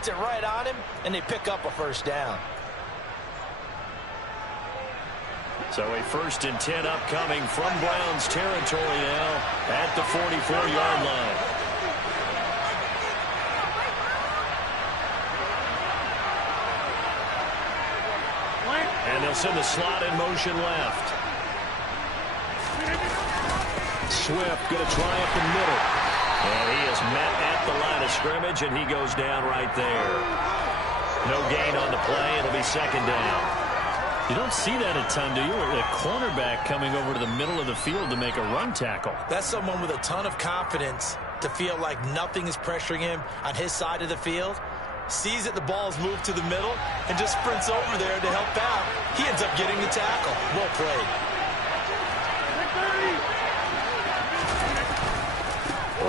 puts it right on him, and they pick up a first down. So a 1st and 10 upcoming from Browns territory now at the 44-yard line. And they'll send the slot in motion left. Swift going to try up the middle. And he is met at the line of scrimmage, and he goes down right there. No gain on the play. It'll be 2nd down. You don't see that a ton, do you? A cornerback coming over to the middle of the field to make a run tackle. That's someone with a ton of confidence to feel like nothing is pressuring him on his side of the field. Sees that the ball is moved to the middle and just sprints over there to help out. He ends up getting the tackle. Well played.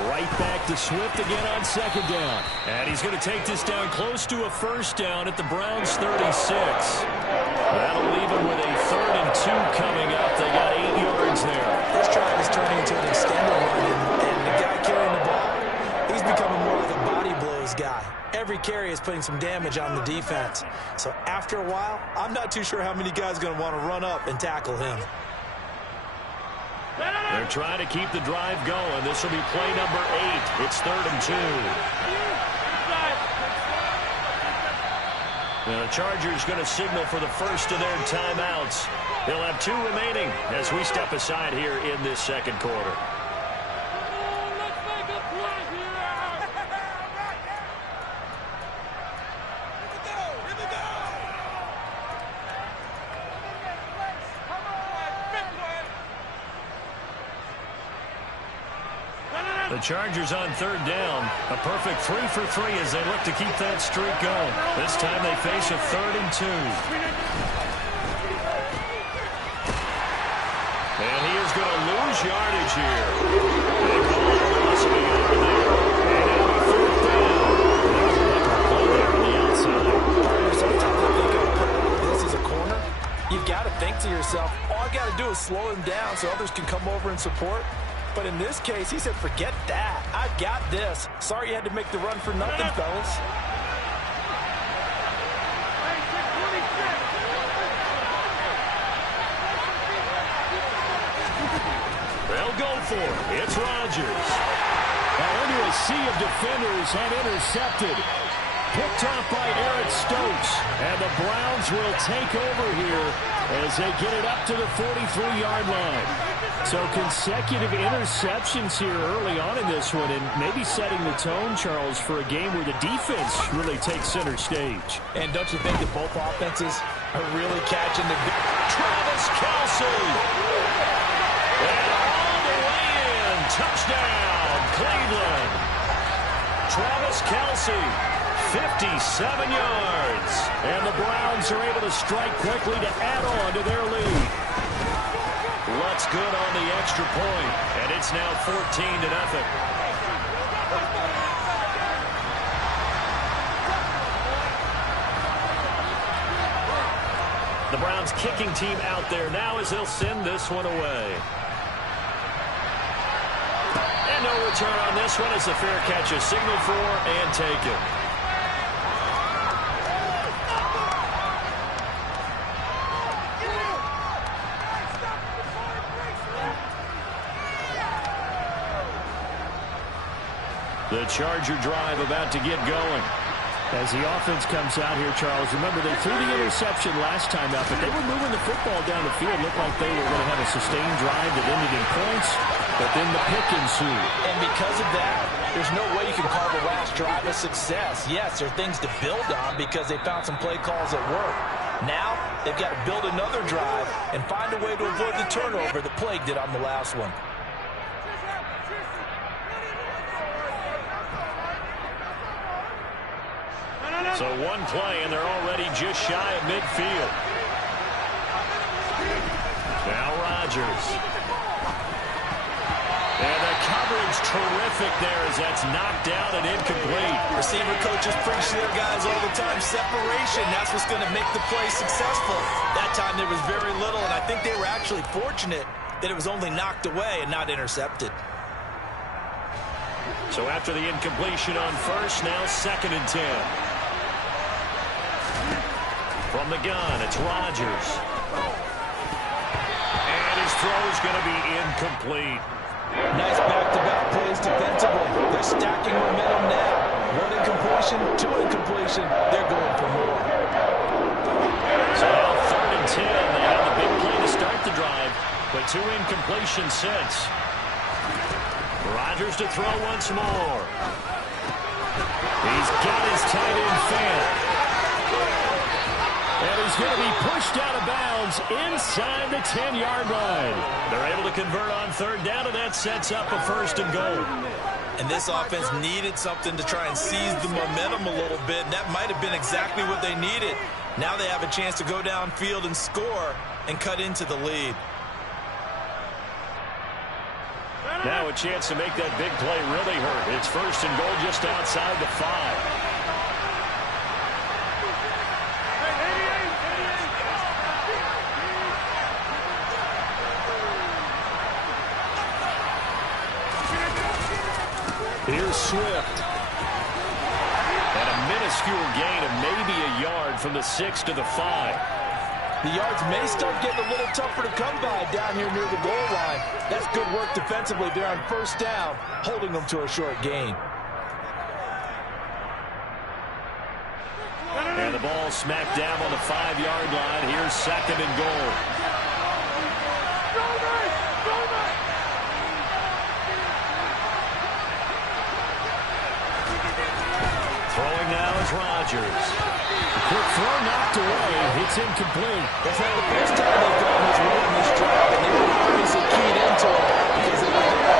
Right back to Swift again on 2nd down. And he's going to take this down close to a first down at the Browns' 36. That'll leave him with a 3rd and 2 coming up. They got 8 yards there. This drive is turning into an extended run, and the guy carrying the ball, he's becoming more like a body blows guy. Every carry is putting some damage on the defense. So after a while, I'm not too sure how many guys are going to want to run up and tackle him. They're trying to keep the drive going. This will be play number 8. It's 3rd and 2. Now the Chargers going to signal for the first of their timeouts. They'll have 2 remaining as we step aside here in this 2nd quarter. The Chargers on 3rd down. A perfect 3 for 3 as they look to keep that streak going. This time they face a 3rd and 2. And he is going to lose yardage here. They call it a loss of a yard there. And it'll be 4th down. Play there on the outside. Sometimes I think I'll put this as a corner. You've got to think to yourself, all I got to do is slow him down so others can come over and support. But in this case, he said, forget that. I've got this. Sorry you had to make the run for nothing, fellas. They'll go for it. It's Rodgers. Now into a sea of defenders and intercepted. Picked off by Eric Stokes. And the Browns will take over here as they get it up to the 43-yard line. So consecutive interceptions here early on in this one, and maybe setting the tone, Charles, for a game where the defense really takes center stage. And don't you think that both offenses are really catching the... Travis Kelce! And all the way in. Touchdown, Cleveland. Travis Kelce, 57 yards. And the Browns are able to strike quickly to add on to their lead. Lutz good on the extra point, and it's now 14-0. The Browns kicking team out there now as they'll send this one away. And no return on this one as the fair catch is signaled for and taken. The Charger drive about to get going. As the offense comes out here, Charles, remember they threw the interception last time out, but they were moving the football down the field. Looked like they were going to have a sustained drive that ended in points, but then the pick ensued. And because of that, there's no way you can call the last drive a success. Yes, there are things to build on because they found some play calls that work. Now, they've got to build another drive and find a way to avoid the turnover that plagued it on the last one. So one play, and they're already just shy of midfield. Now Rodgers. And the coverage terrific there as that's knocked down and incomplete. Receiver coaches preach to their guys all the time. Separation, that's what's going to make the play successful. That time there was very little, and I think they were actually fortunate that it was only knocked away and not intercepted. So after the incompletion on first, now 2nd and 10. From the gun, it's Rodgers. And his throw is going to be incomplete. Nice back-to-back plays defensively. They're stacking momentum now. One incompletion, two incompletion. They're going for more. So now 3rd and 10. They had the big play to start the drive, but two incompletions since. Rodgers to throw once more. He's got his tight end fan. And he's going to be pushed out of bounds inside the 10-yard line. They're able to convert on 3rd down, and that sets up a 1st and goal. And this offense needed something to try and seize the momentum a little bit, and that might have been exactly what they needed. Now they have a chance to go downfield and score and cut into the lead. Now a chance to make that big play really hurt. It's 1st and goal just outside the 5. Here's Swift. And a minuscule gain of maybe a yard from the 6 to the 5. The yards may start getting a little tougher to come by down here near the goal line. That's good work defensively there on 1st down, holding them to a short gain. And the ball smacked down on the 5-yard line. Here's 2nd and goal. Throwing now is Rodgers. Quick throw knocked away. It's incomplete. That's not the first time they've gotten his way on this drive, and they were obviously keyed into it because they were there.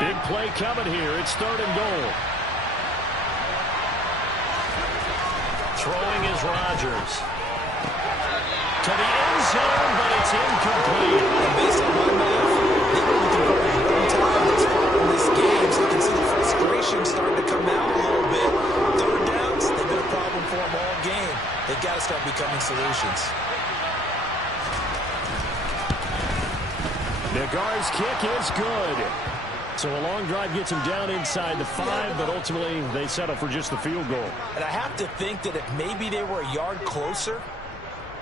Big play coming here. It's 3rd and goal. Throwing is Rodgers. To the end zone, but it's incomplete. And based on my math, they've only converted one time this far in this game, so you can see the frustration starting to come out a little bit. 3rd downs, they've been a problem for them all game. They've got to start becoming solutions. Nagar's kick is good. So a long drive gets him down inside the 5, but ultimately they settle for just the field goal. And I have to think that if maybe they were a yard closer,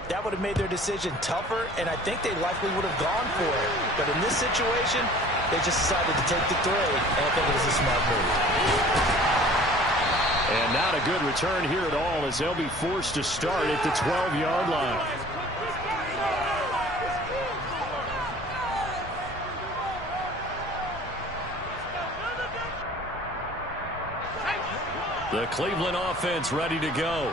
that would have made their decision tougher, and I think they likely would have gone for it. But in this situation, they just decided to take the 3, and I think it was a smart move. And not a good return here at all, as they'll be forced to start at the 12-yard line. The Cleveland offense ready to go.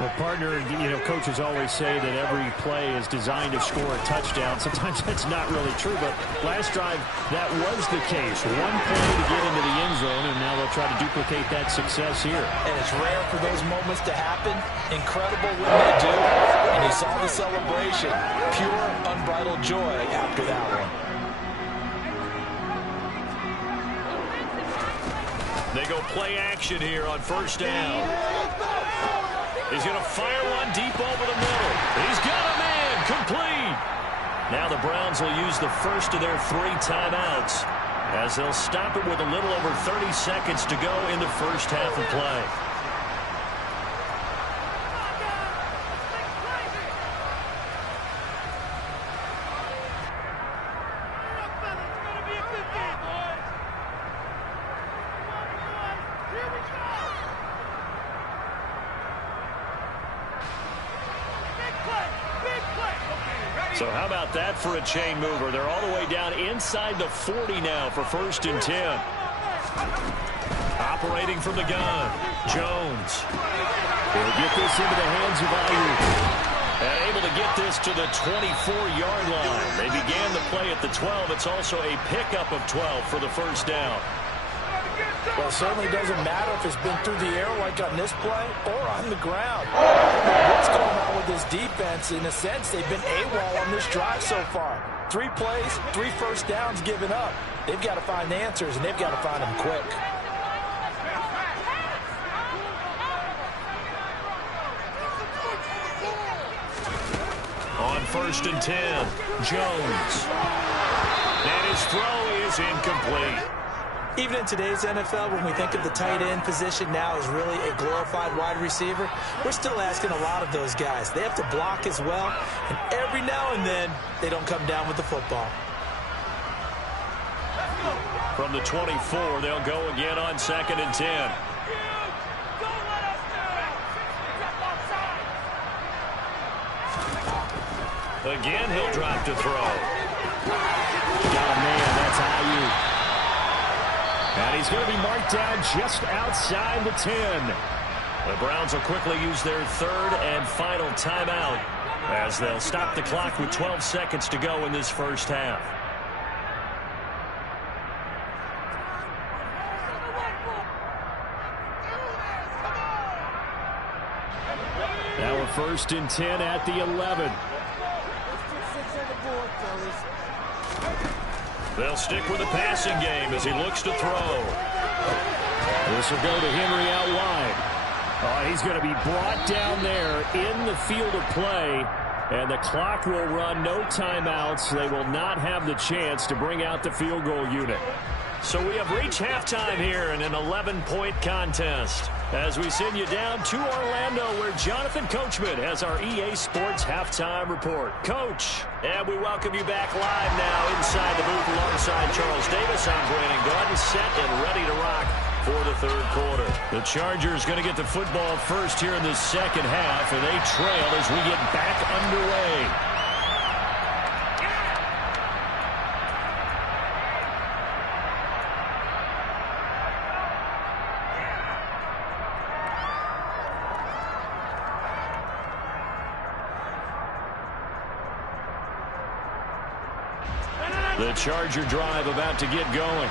Well, partner, coaches always say that every play is designed to score a touchdown. Sometimes that's not really true, but last drive, that was the case. One play to get into the end zone, and now they'll try to duplicate that success here. And it's rare for those moments to happen. Incredible when they do. And you saw the celebration. Pure, unbridled joy after that one. They go play action here on 1st down. He's going to fire one deep over the middle. He's got a man, complete. Now the Browns will use the first of their 3 timeouts, as they'll stop it with a little over 30 seconds to go in the first half of play. So how about that for a chain mover? They're all the way down inside the 40 now for 1st and 10. Operating from the gun, Jones. He'll get this into the hands of Ayuk. And able to get this to the 24-yard line. They began the play at the 12. It's also a pickup of 12 for the 1st down. Well, it certainly doesn't matter if it's been through the air like on this play or on the ground. What's going on with this defense? In a sense, they've been AWOL on this drive so far. 3 plays, 3 first downs given up. They've got to find answers, and they've got to find them quick. On on 1st and 10. Jones. And his throw is incomplete. Even in today's NFL, when we think of the tight end position now as really a glorified wide receiver, we're still asking a lot of those guys. They have to block as well, and every now and then, they don't come down with the football. From the 24, they'll go again on 2nd and 10. Again, he'll drop to throw. Got a man, that's Ayuk. And he's going to be marked down just outside the 10. The Browns will quickly use their 3rd and final timeout as they'll stop the clock with 12 seconds to go in this first half. Now a 1st and 10 at the 11. They'll stick with the passing game as he looks to throw. This will go to Henry out wide. Oh, he's going to be brought down there in the field of play, and the clock will run. No timeouts. They will not have the chance to bring out the field goal unit. So we have reached halftime here in an 11-point contest as we send you down to Orlando where Jonathan Coachman has our EA Sports Halftime Report. Coach, and we welcome you back live now inside the booth alongside Charles Davis. I'm Brandon Gordon, set and ready to rock for the 3rd quarter. The Chargers going to get the football first here in the 2nd half, and they trail as we get back underway. The Charger drive about to get going.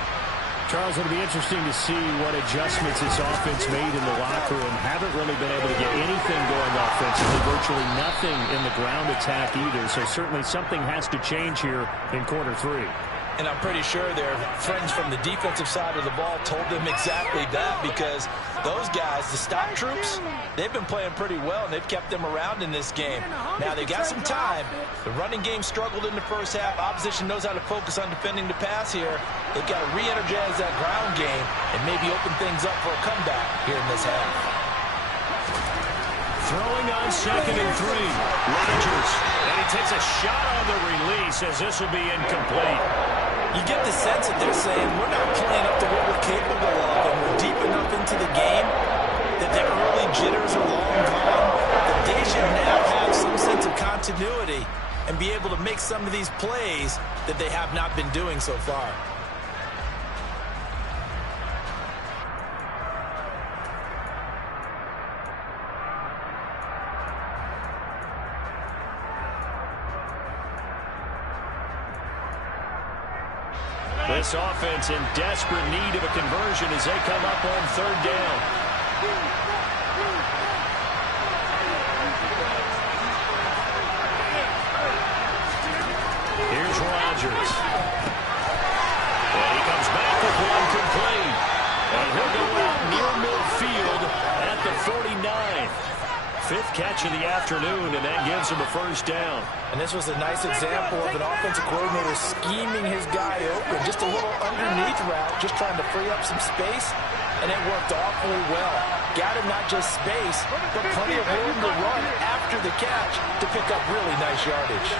Charles, it'll be interesting to see what adjustments this offense made in the locker room. Haven't really been able to get anything going offensively, virtually nothing in the ground attack either. So certainly something has to change here in quarter 3. And I'm pretty sure their friends from the defensive side of the ball told them exactly that, because those guys, the stop troops, they've been playing pretty well, and they've kept them around in this game. Now, they got some time. The running game struggled in the first half. Opposition knows how to focus on defending the pass here. They've got to re-energize that ground game and maybe open things up for a comeback here in this half. Throwing on 2nd and 3. Rodgers. And he takes a shot on the release as this will be incomplete. You get the sense that they're saying we're not playing up to what we're capable of, and we're deep enough into the game that the early jitters are long gone, that they should now have some sense of continuity and be able to make some of these plays that they have not been doing so far. This offense in desperate need of a conversion as they come up on 3rd down. Here's Rodgers. And he comes back with one complete. And he'll go out near midfield at the 49. 5th catch of the afternoon, and that gives him a 1st down. And this was a nice example of an offensive coordinator scheming his guy open. Just a little underneath route, just trying to free up some space, and it worked awfully well. Got him not just space, but plenty of room to run after the catch to pick up really nice yardage.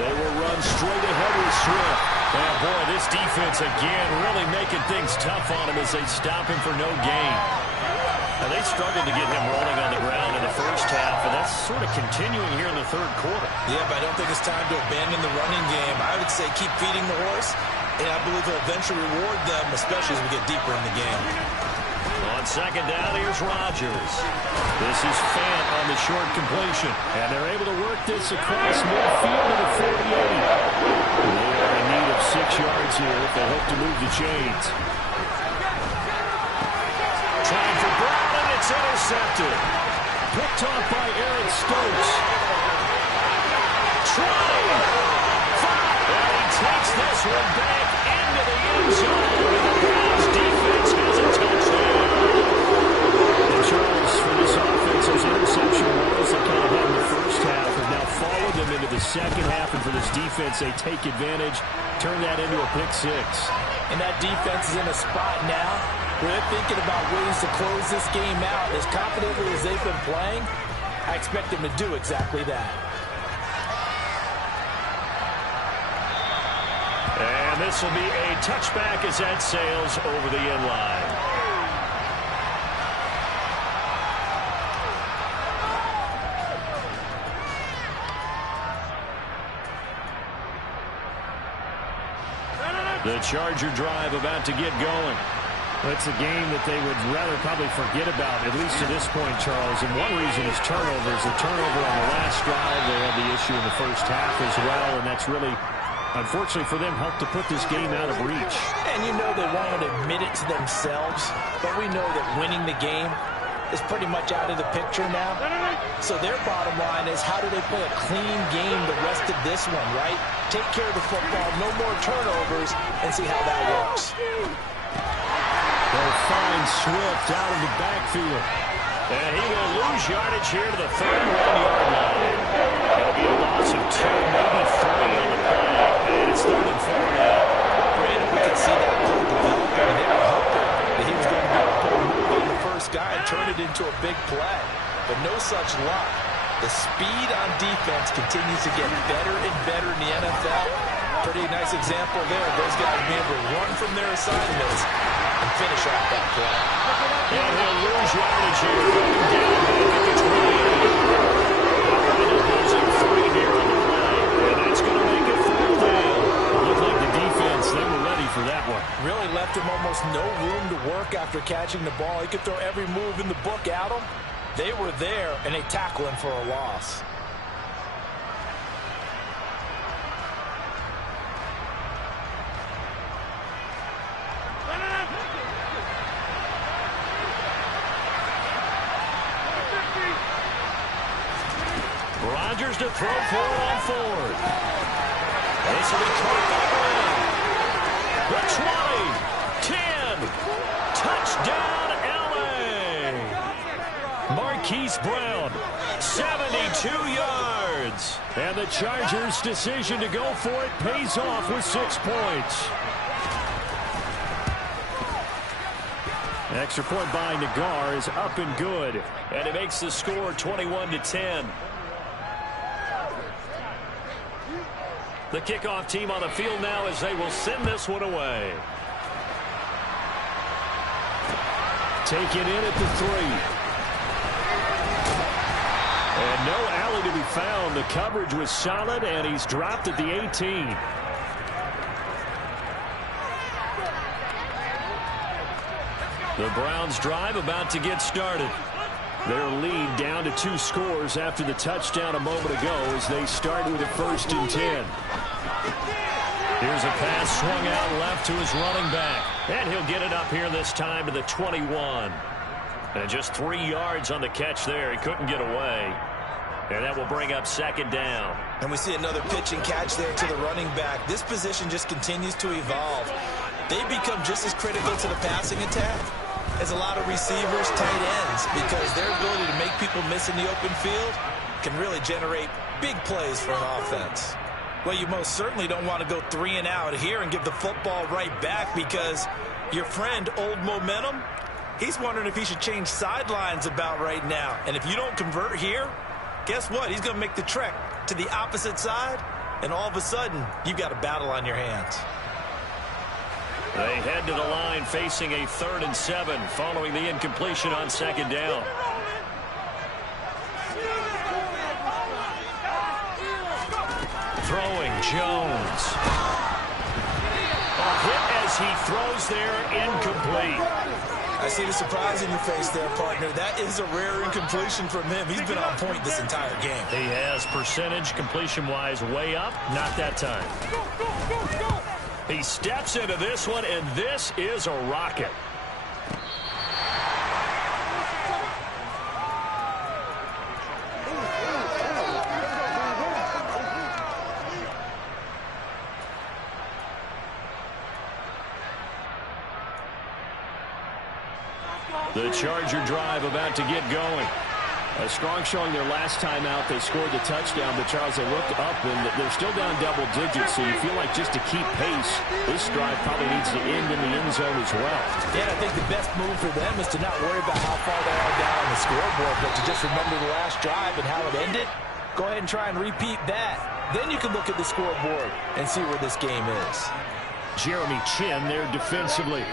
They will run straight ahead with Swift. And boy, this defense again really making things tough on him as they stop him for no gain. Now, they struggled to get him rolling on the ground in the first half, and that's sort of continuing here in the 3rd quarter. Yeah, but I don't think it's time to abandon the running game. I would say keep feeding the horse, and I believe he'll eventually reward them, especially as we get deeper in the game. On 2nd down, here's Rodgers. This is Fant on the short completion. And they're able to work this across midfield to the 48. They are in need of 6 yards here if they hope to move the chains. Trying for Brown, and it's intercepted. Picked off by Eric Stokes. Trying. And he takes this one back into the end zone. And the Browns defense has a touchdown. And Charles, for this offense, those interception rules, they kind of have second half, and for this defense, they take advantage, turn that into a pick six. And that defense is in a spot now where they're thinking about ways to close this game out. As confidently as they've been playing, I expect them to do exactly that. And this will be a touchback as that sails over the end line. The Charger drive about to get going. It's a game that they would rather probably forget about, at least to this point, Charles. And one reason is turnovers. The turnover on the last drive, they had the issue in the first half as well, and that's really, unfortunately for them, helped to put this game out of reach. And you know they won't admit it to themselves, but we know that winning the game is pretty much out of the picture now. So their bottom line is, how do they play a clean game the rest of this one, right? Take care of the football, no more turnovers, and see how that works. They'll find Swift out of the backfield. And he will lose yardage here to the 31-yard line. It'll be a loss of 2, maybe 3 on the play. And it's 3rd and 4 now. Granted, we can see that play develop, and they were hoping that he was going to be able to put a move on the first guy and turn it into a big play. But no such luck. The speed on defense continues to get better and better in the NFL. Pretty nice example there. Those guys being able to run from their assignments and finish off that play. And he'll lose yardage here, going down back at the 28. They're losing 3 here on the play. And that's going to make it 4th down. It looked like the defense, they were ready for that one. Really left him almost no room to work after catching the ball. He could throw every move in the book at him. They were there, and they tackle him for a loss. Rodgers to throw for it on 4th. This will be caught by the 20, 10, touchdown LA. Marquise Brown, 72 yards. And the Chargers' decision to go for it pays off with 6 points. Extra point by Nagar is up and good. And it makes the score 21-10. The kickoff team on the field now as they will send this one away. Taken in at the 3. And no alley to be found. The coverage was solid, and he's dropped at the 18. The Browns drive about to get started. Their lead down to 2 scores after the touchdown a moment ago as they start with a 1st and 10. Here's a pass swung out left to his running back. And he'll get it up here this time to the 21. And just 3 yards on the catch there. He couldn't get away. And that will bring up 2nd down. And we see another pitch and catch there to the running back. This position just continues to evolve. They become just as critical to the passing attack as a lot of receivers, tight ends, because their ability to make people miss in the open field can really generate big plays for an offense. Well, you most certainly don't want to go 3 and out here and give the football right back, because your friend, Old Momentum, he's wondering if he should change sidelines about right now. And if you don't convert here, guess what? He's going to make the trek to the opposite side, and all of a sudden, you've got a battle on your hands. They head to the line facing a 3rd and 7 following the incompletion on 2nd down. Throwing Jones. A hit as he throws there, incomplete. I see the surprise in your face there, partner. That is a rare incompletion from him. He's been on point this entire game. He has percentage completion-wise way up. Not that time. He steps into this one, and this is a rocket. The Charger drive about to get going. A strong showing their last time out. They scored the touchdown, but Charles, they looked up and they're still down double digits, so you feel like just to keep pace, this drive probably needs to end in the end zone as well. Yeah, I think the best move for them is to not worry about how far they are down on the scoreboard, but to just remember the last drive and how it ended. Go ahead and try and repeat that. Then you can look at the scoreboard and see where this game is. Jeremy Chin there defensively.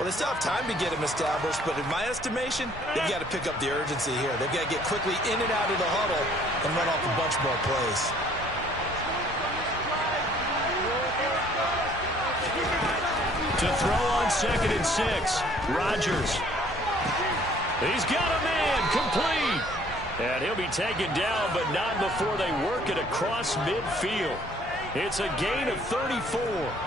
Well, they still have time to get him established, but in my estimation, they've got to pick up the urgency here. They've got to get quickly in and out of the huddle and run off a bunch more plays. To throw on 2nd and 6, Rodgers. He's got a man, complete. And he'll be taken down, but not before they work it across midfield. It's a gain of 34.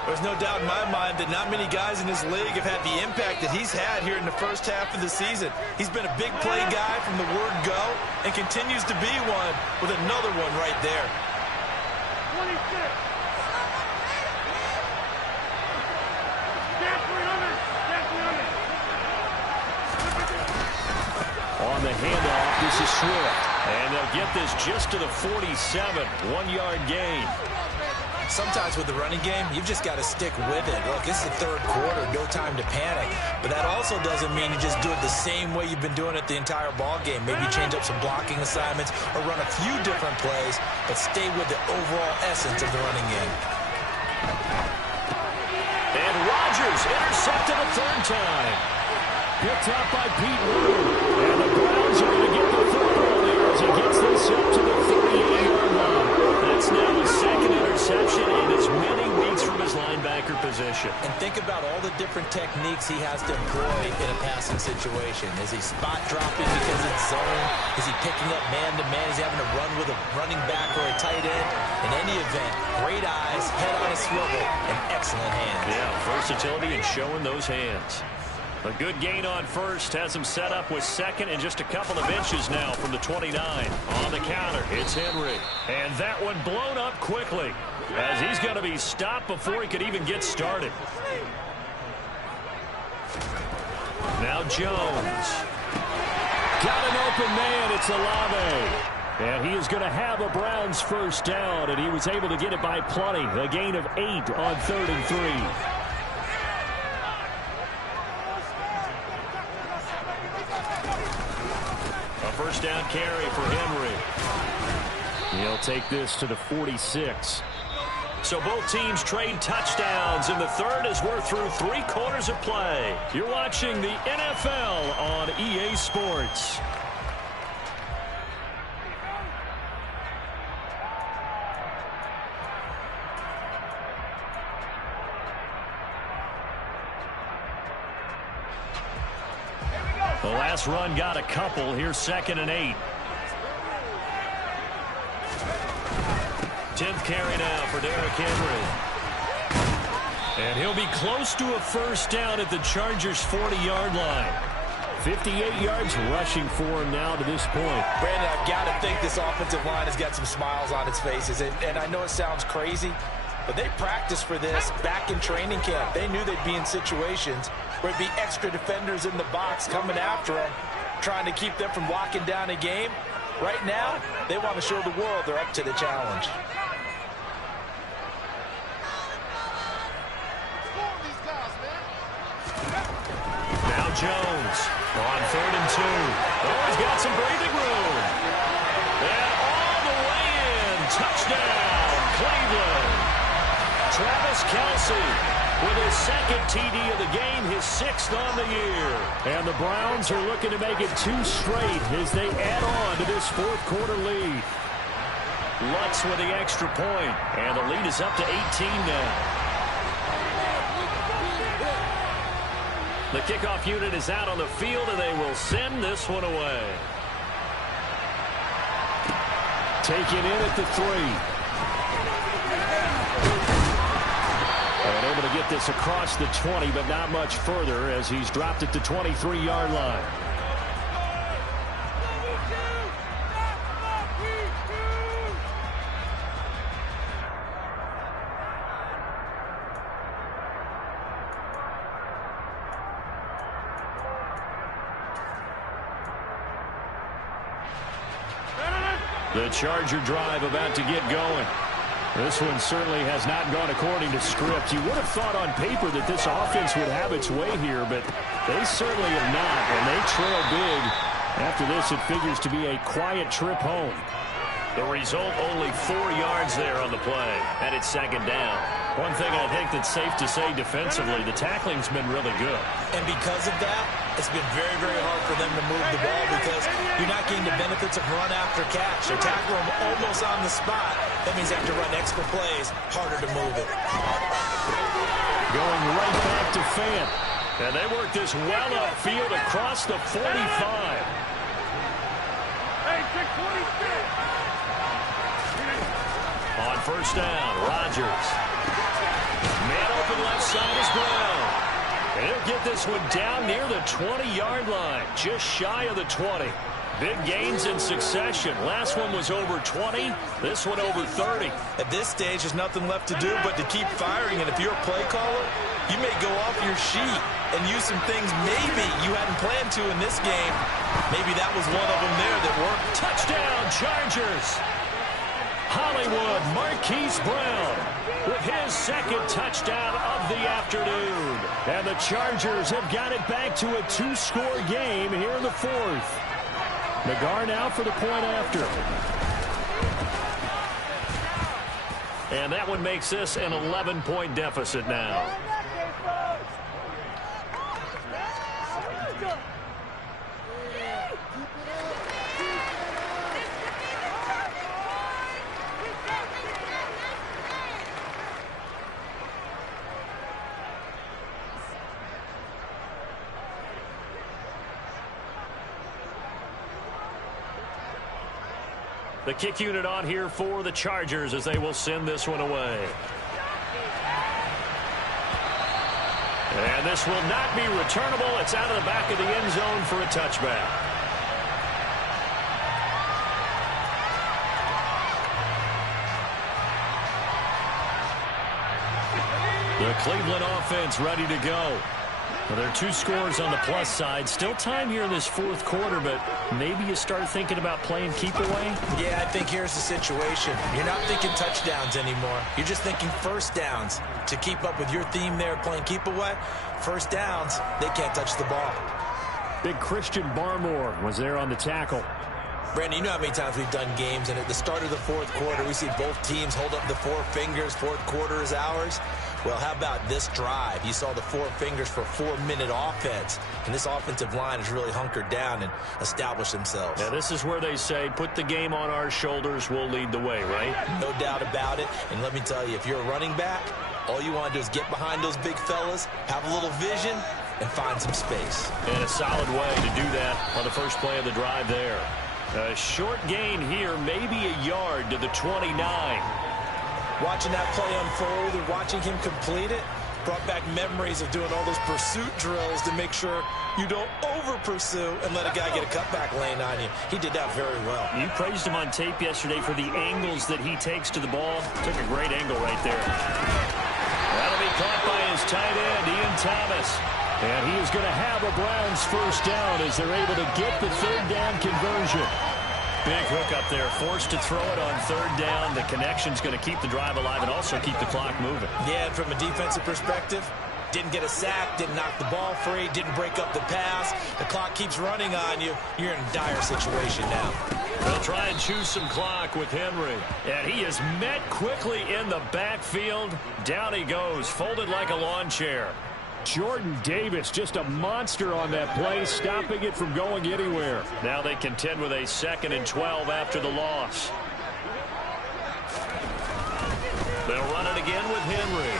There's no doubt in my mind that not many guys in this league have had the impact that he's had here in the first half of the season. He's been a big play guy from the word go and continues to be one with another one right there. 26. On the handoff, this is Swift. And they'll get this just to the 47, 1-yard gain. Sometimes with the running game, you've just got to stick with it. Look, this is the third quarter, no time to panic. But that also doesn't mean you just do it the same way you've been doing it the entire ball game. Maybe change up some blocking assignments or run a few different plays, but stay with the overall essence of the running game. And Rodgers intercepted a third time. Picked up by Pete Wood. And the Browns are going to get the football there as he gets this up to the 38-yard line. That's now his second interception in as many weeks from his linebacker position. And think about all the different techniques he has to employ in a passing situation. Is he spot dropping because it's zone? Is he picking up man-to-man? Is he having to run with a running back or a tight end? In any event, great eyes, head on a swivel, and excellent hands. Yeah, versatility and showing those hands. A good gain on first has him set up with second and just a couple of inches now from the 29. On the counter, it's Henry. And that one blown up quickly as he's going to be stopped before he could even get started. Now Jones. Got an open man. It's Olave. And he is going to have a Browns first down, and he was able to get it by plenty. A gain of 8 on 3rd and 3. First down carry for Henry. He'll take this to the 46. So both teams trade touchdowns in the third as we're through 3 quarters of play. You're watching the NFL on EA Sports. The last run got a couple. Here's 2nd and 8. 10th carry now for Derrick Henry. And he'll be close to a first down at the Chargers' 40-yard line. 58 yards rushing for him now to this point. Brandon, I've got to think this offensive line has got some smiles on its faces. And I know it sounds crazy, but they practiced for this back in training camp. They knew they'd be in situations where it'd be extra defenders in the box coming after them, trying to keep them from locking down a game. Right now, they want to show the world they're up to the challenge. Now Jones on 3rd and 2. Oh, he's got some breathing room. And all the way in. Touchdown, Cleveland. Travis Kelce with his second TD of the game, his 6th on the year. And the Browns are looking to make it 2 straight as they add on to this 4th quarter lead. Lutz with the extra point, and the lead is up to 18 now. The kickoff unit is out on the field, and they will send this one away. Taken in at the 3. And able to get this across the 20, but not much further as he's dropped it to 23-yard line. The Charger drive about to get going. This one certainly has not gone according to script. You would have thought on paper that this offense would have its way here, but they certainly have not, and they trail big. After this, it figures to be a quiet trip home. The result, only 4 yards there on the play, and it's second down. One thing I think that's safe to say defensively, the tackling's been really good. And because of that, it's been very, very hard for them to move the ball because you're not getting the benefits of run after catch. They tackle them almost on the spot. That means they have to run extra plays, harder to move it. Going right back to Fant. And they work this well upfield across the 45. Hey, 626. On first down, Rodgers. Man open left side is Brown. And he'll get this one down near the 20-yard line, just shy of the 20. Big gains in succession. Last one was over 20. This one over 30. At this stage, there's nothing left to do but to keep firing. And if you're a play caller, you may go off your sheet and use some things maybe you hadn't planned to in this game. Maybe that was one of them there that worked. Touchdown, Chargers. Hollywood, Marquise Brown with his second touchdown of the afternoon. And the Chargers have got it back to a 2-score game here in the fourth. Nagar now for the point after. And that one makes this an 11-point deficit now. The kick unit on here for the Chargers as they will send this one away. And this will not be returnable. It's out of the back of the end zone for a touchback. The Cleveland offense ready to go. Well, there are 2 scores on the plus side. Still time here in this fourth quarter, but maybe you start thinking about playing keep away? Yeah, I think here's the situation. You're not thinking touchdowns anymore. You're just thinking first downs. To keep up with your theme there, playing keep away, first downs, they can't touch the ball. Big Christian Barmore was there on the tackle. Brandon, you know how many times we've done games, and at the start of the fourth quarter, we see both teams hold up the 4 fingers, fourth quarter is ours. Well, how about this drive? You saw the 4 fingers for a 4-minute offense, and this offensive line has really hunkered down and established themselves. Now, this is where they say, put the game on our shoulders, we'll lead the way, right? No doubt about it, and let me tell you, if you're a running back, all you want to do is get behind those big fellas, have a little vision, and find some space. And a solid way to do that on the first play of the drive there. A short gain here, maybe a yard to the 29. Watching that play unfold and watching him complete it brought back memories of doing all those pursuit drills to make sure you don't over-pursue and let a guy get a cutback lane on you. He did that very well. You praised him on tape yesterday for the angles that he takes to the ball. Took a great angle right there. That'll be caught by his tight end, Ian Thomas. And he is going to have a Browns first down as they're able to get the third down conversion. Big hook up there, forced to throw it on third down. The connection's going to keep the drive alive and also keep the clock moving. Yeah, and from a defensive perspective, didn't get a sack, didn't knock the ball free, didn't break up the pass. The clock keeps running on you. You're in a dire situation now. They'll try and choose some clock with Henry. And he is met quickly in the backfield. Down he goes, folded like a lawn chair. Jordan Davis, just a monster on that play, stopping it from going anywhere. Now they contend with a 2nd and 12 after the loss. They'll run it again with Henry.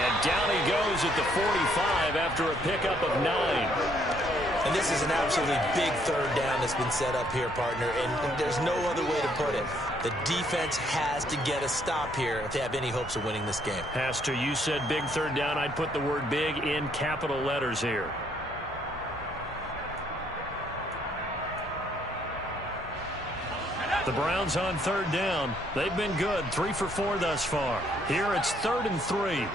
And down he goes at the 45 after a pickup of 9. And this is an absolutely big third down that's been set up here, partner, and there's no other way to put it. The defense has to get a stop here if they have any hopes of winning this game. Has to. You said big third down. I'd put the word big in capital letters here. The Browns on third down. They've been good. 3 for 4 thus far. Here it's 3rd and 3.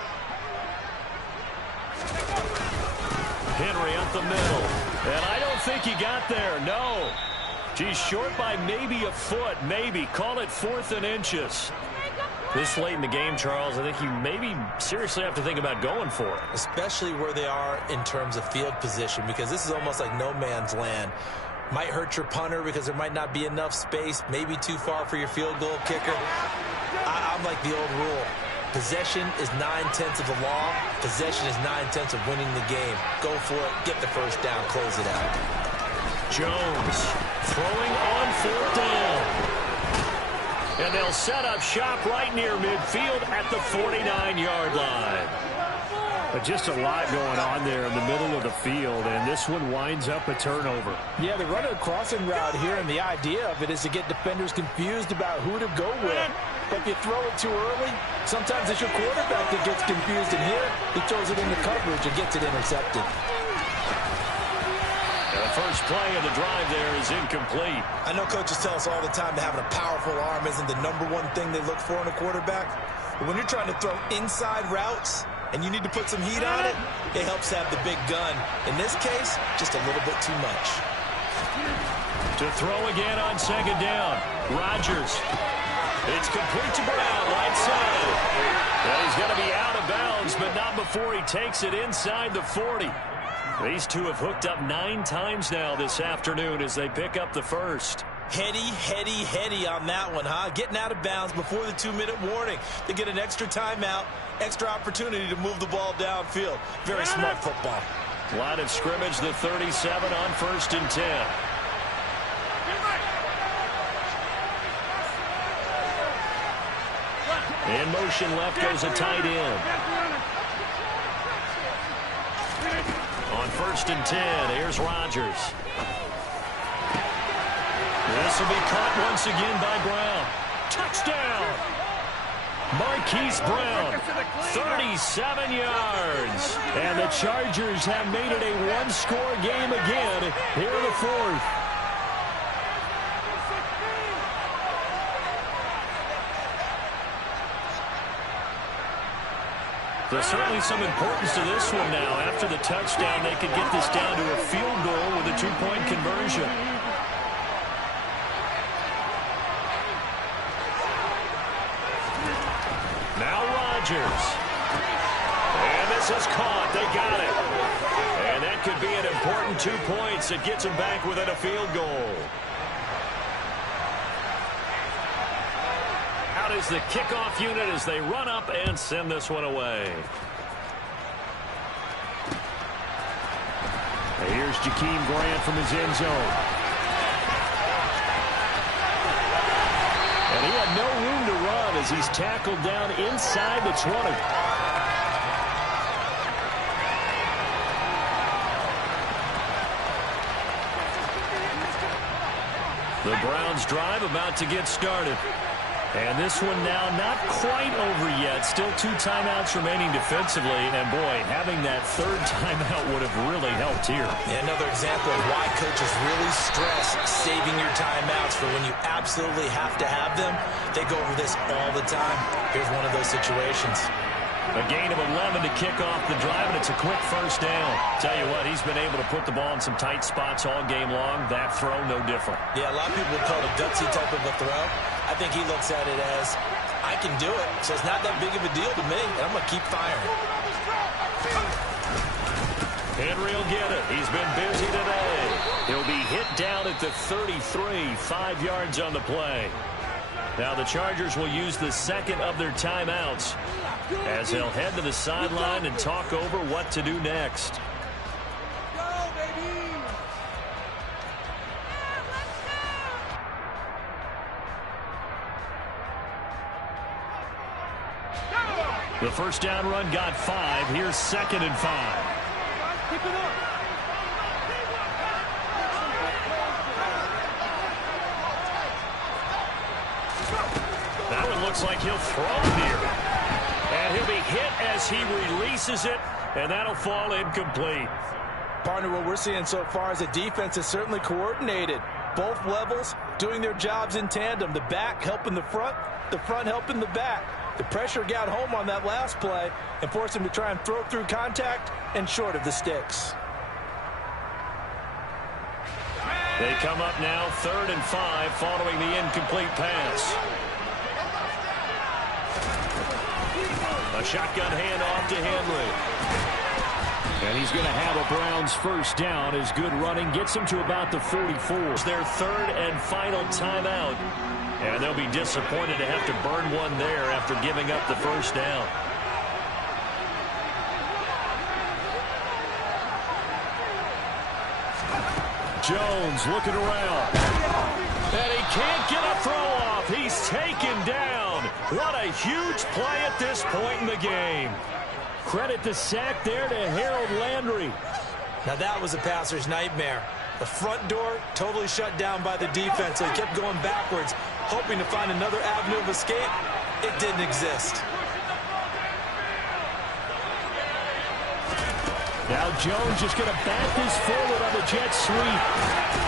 Henry up the middle. And I don't think he got there. No. She's short by maybe a foot, maybe. Call it 4th and inches. This late in the game, Charles, I think you maybe seriously have to think about going for it. Especially where they are in terms of field position, because this is almost like no man's land. Might hurt your punter because there might not be enough space, maybe too far for your field goal kicker. I'm like the old rule. Possession is 9/10 of the law. Possession is 9/10 of winning the game. Go for it. Get the first down. Close it out. Jones throwing on 4th down. And they'll set up shop right near midfield at the 49-yard line. But just a lot going on there in the middle of the field, and this one winds up a turnover. Yeah, they're running a crossing route here, and the idea of it is to get defenders confused about who to go with. But if you throw it too early, sometimes it's your quarterback that gets confused, and here he throws it into coverage and gets it intercepted. And the first play of the drive there is incomplete. I know coaches tell us all the time that having a powerful arm isn't the #1 thing they look for in a quarterback. But when you're trying to throw inside routes and you need to put some heat on it, it helps have the big gun. In this case, just a little bit too much. To throw again on 2nd down. Rodgers. It's complete to Brown, right side. And he's going to be out of bounds, but not before he takes it inside the 40. These two have hooked up 9 times now this afternoon as they pick up the first. Heady on that one, huh? Getting out of bounds before the 2-minute warning. They get an extra timeout, extra opportunity to move the ball downfield. Very smart football. Line of scrimmage, the 37 on 1st and 10. In motion left goes a tight end. On 1st and 10, here's Rodgers. This will be caught once again by Brown. Touchdown! Marquise Brown, 37 yards. And the Chargers have made it a 1-score game again here in the 4th. There's certainly some importance to this one now. After the touchdown, they could get this down to a field goal with a 2-point conversion. Now Rodgers. And this is caught. They got it. And that could be an important 2 points. It gets them back within a field goal. Out is the kickoff unit as they run up and send this one away. And here's Jakeem Grant from his end zone. And he had no room to run as he's tackled down inside the 20. The Browns drive about to get started. And this one now not quite over yet. Still 2 timeouts remaining defensively. And, boy, having that 3rd timeout would have really helped here. Yeah, another example of why coaches really stress saving your timeouts for when you absolutely have to have them. They go over this all the time. Here's one of those situations. A gain of 11 to kick off the drive, and it's a quick first down. Tell you what, he's been able to put the ball in some tight spots all game long. That throw, no different. Yeah, a lot of people would call it a gutsy type of a throw. I think he looks at it as, I can do it, so it's not that big of a deal to me, and I'm going to keep firing. Henry will get it. He's been busy today. He'll be hit down at the 33, 5 yards on the play. Now the Chargers will use the second of their timeouts as they'll head to the sideline and talk over what to do next. The first down run got 5. Here's 2nd and 5. Keep it up. That one looks like he'll throw near. And he'll be hit as he releases it, and that'll fall incomplete. Partner, what we're seeing so far is the defense is certainly coordinated. Both levels doing their jobs in tandem. The back helping the front helping the back. The pressure got home on that last play and forced him to try and throw through contact and short of the sticks. They come up now 3rd and 5 following the incomplete pass. A shotgun handoff to Henry. And he's going to have a Browns first down. His good running gets him to about the 44. It's their 3rd and final timeout. And they'll be disappointed to have to burn one there after giving up the first down. Jones looking around. And he can't get a throw off. He's taken down. What a huge play at this point in the game. Credit the sack there to Harold Landry. Now that was a passer's nightmare. The front door totally shut down by the defense. So he kept going backwards, hoping to find another avenue of escape. It didn't exist. Now Jones just going to back this forward on the jet sweep.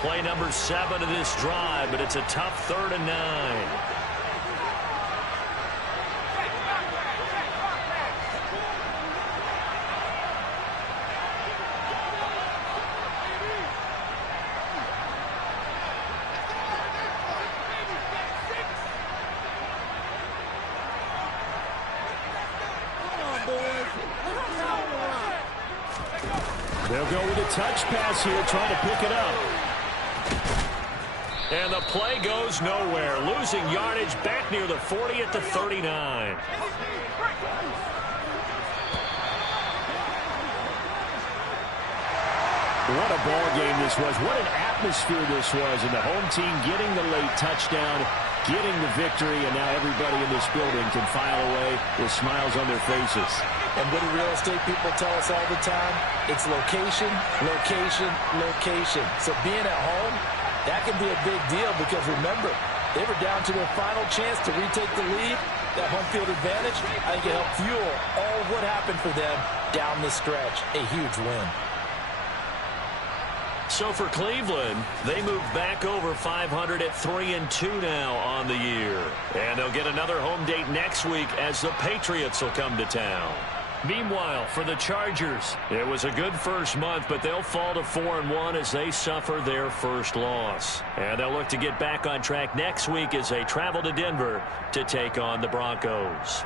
Play number 7 of this drive, but it's a tough 3rd and 9. They'll go with a touch pass here, trying to pick it up. And the play goes nowhere. Losing yardage back near the 40 at the 39. What a ball game this was. What an atmosphere this was. And the home team getting the late touchdown, getting the victory, and now everybody in this building can file away with smiles on their faces. And what do real estate people tell us all the time? It's location, location, location. So being at home, that can be a big deal because, remember, they were down to their final chance to retake the lead. That home field advantage, I think it helped fuel all of what happened for them down the stretch. A huge win. So for Cleveland, they move back over 500 at 3-2 now on the year. And they'll get another home date next week as the Patriots will come to town. Meanwhile, for the Chargers, it was a good first month, but they'll fall to 4-1 as they suffer their first loss. And they'll look to get back on track next week as they travel to Denver to take on the Broncos.